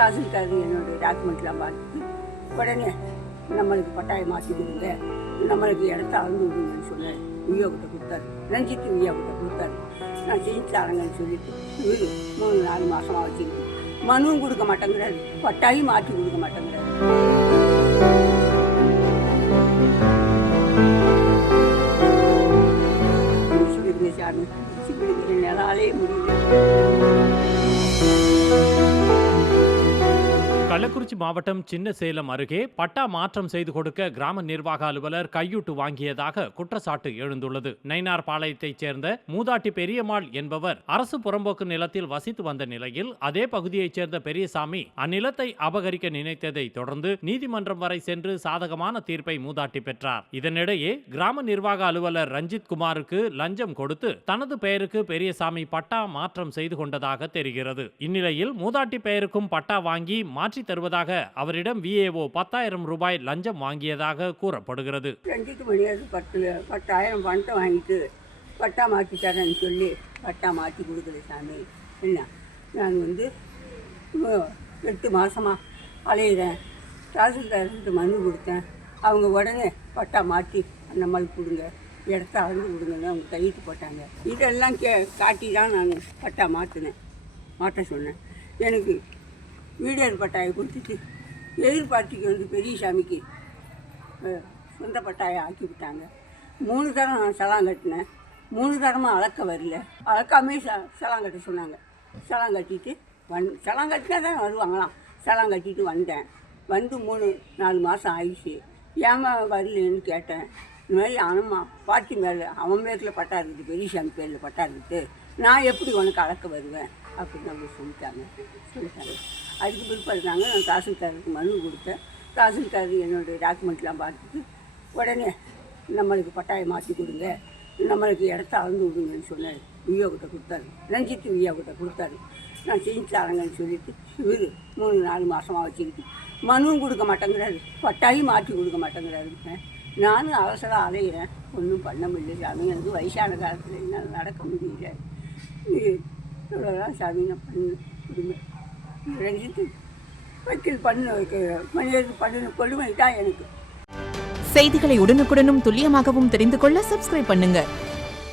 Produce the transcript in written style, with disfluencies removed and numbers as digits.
தாசில்தார் என்னுடைய டாக்குமெண்ட்லாம் பார்த்துட்டு உடனே நம்மளுக்கு பட்டாயம் மாற்றி கொடுங்க, நம்மளுக்கு இடத்த அளந்து விடுங்கன்னு சொன்னார். வியோகிட்ட கொடுத்தாரு, ரஞ்சித் வியோகிட்ட கொடுத்தாரு. நான் செஞ்சு தரேங்கன்னு சொல்லிட்டு இவர் 3-4 மாதமாக வச்சுருக்கு. மனுவும் கொடுக்க மாட்டேங்கிறாரு, பட்டாயும் மாற்றி கொடுக்க மாட்டேங்கிறாரு. சொல்லிடுங்க சாமி, என்னாலே முடியல. கள்ளக்குறிச்சி மாவட்டம் சின்னசேலம் அருகே பட்டா மாற்றம் செய்து கொடுக்க கிராம நிர்வாக அலுவலர் கையூட்டு வாங்கியதாக குற்றச்சாட்டு எழுந்துள்ளது. நயினார்பாளையத்தைச் சேர்ந்த மூதாட்டி பெரியம்மாள் என்பவர் அரசு புறம்போக்கு நிலத்தில் வசித்து வந்த நிலையில் அதே பகுதியைச் சேர்ந்த பெரியசாமி அந்நிலத்தை அபகரிக்க நினைத்ததை தொடர்ந்து நீதிமன்றம் வரை சென்று சாதகமான தீர்ப்பை மூதாட்டி பெற்றார். இதனிடையே கிராம நிர்வாக அலுவலர் ரஞ்சித் குமாருக்கு லஞ்சம் கொடுத்து தனது பெயருக்கு பெரியசாமி பட்டா மாற்றம் செய்து கொண்டதாக தெரிகிறது. இந்நிலையில் மூதாட்டி பெயருக்கும் பட்டா வாங்கி மாற்றி தருவதாக அவரிடம் விஏஓ 10,000 ரூபாய் லஞ்சம் வாங்கியதாக கூறப்படுகிறது. ரஞ்சித் மணியார் 10,000 பணத்தை வாங்கிட்டு பட்டா மாற்றி தரேன்னு சொல்லி பட்டா மாற்றி கொடுக்குது சாமி. என்ன நான் 8 மாதமாக அலையிறேன். தாசில்தார்கிட்ட மனு கொடுத்தேன். அவங்க உடனே பட்டா மாற்றி நம்மளுக்கு கொடுங்க, இடத்த அளந்து கொடுங்கன்னு அவங்க கையிட்டு போட்டாங்க. இதெல்லாம் காட்டி தான் நான் பட்டா மாற்ற சொன்னேன். எனக்கு வீடியர் பட்டாயை கொடுத்துட்டு எதிர்பார்ட்டிக்கு பெரியசாமிக்கு சொந்த பட்டாயை ஆக்கி விட்டாங்க. 3 தரம் நான் சலாம் கட்டினேன். 3 தரமாக அளக்க வரல. அளக்காமே சலாம் கட்ட சொன்னாங்க. சலாம் கட்டிட்டு சலாம் கட்டினா தான் வருவாங்களாம். சலாம் கட்டிட்டு வந்தேன். 3-4 மாதம் ஆயிடுச்சு. ஏமா வரலன்னு கேட்டேன். இந்த மாதிரி அவனம்மா பாட்டி மேலே அவன் பேரில் பட்டா இருக்குது, பெரியசாமி பேரில் பட்டா இருக்குது, நான் எப்படி உனக்கு அளக்க வருவேன் அப்படின்னு அவங்க சொல்லிட்டாங்க. அதுக்கு பிற்பாடுதாங்க நான் தாசில்தாருக்கு மனு கொடுத்தேன். தாசில்தார் என்னுடைய டாக்குமெண்ட்லாம் பார்த்துட்டு உடனே நம்மளுக்கு பட்டாயம் மாற்றி கொடுங்க, நம்மளுக்கு இடத்த அளந்து விடுங்கன்னு சொன்னார். வியோகிட்ட கொடுத்தாரு, ரஞ்சித் வியோகிட்ட கொடுத்தாரு. நான் செஞ்சு தரேங்கன்னு சொல்லிட்டு இவர் 3-4 மாதமாக வச்சுக்கிட்டு மனுவும் கொடுக்க மாட்டேங்கிறாரு, பட்டாயும் மாற்றி கொடுக்க மாட்டேங்கிறாரு. நானும் அவசரம் அலைகிறேன், ஒன்றும் பண்ண முடியல சாமி. எனக்கு வயசான காலத்தில் என்னால் நடக்க முடியல. இவ்வளோதான் சாமி நான் பண்ண ரஞ்சித்து வக்கீல் பண்ணின கொடுமை தான் எனக்கு. செய்திகளை உடனுக்குடனும் துல்லியமாகவும் தெரிந்து கொள்ள சப்ஸ்கிரைப் பண்ணுங்க.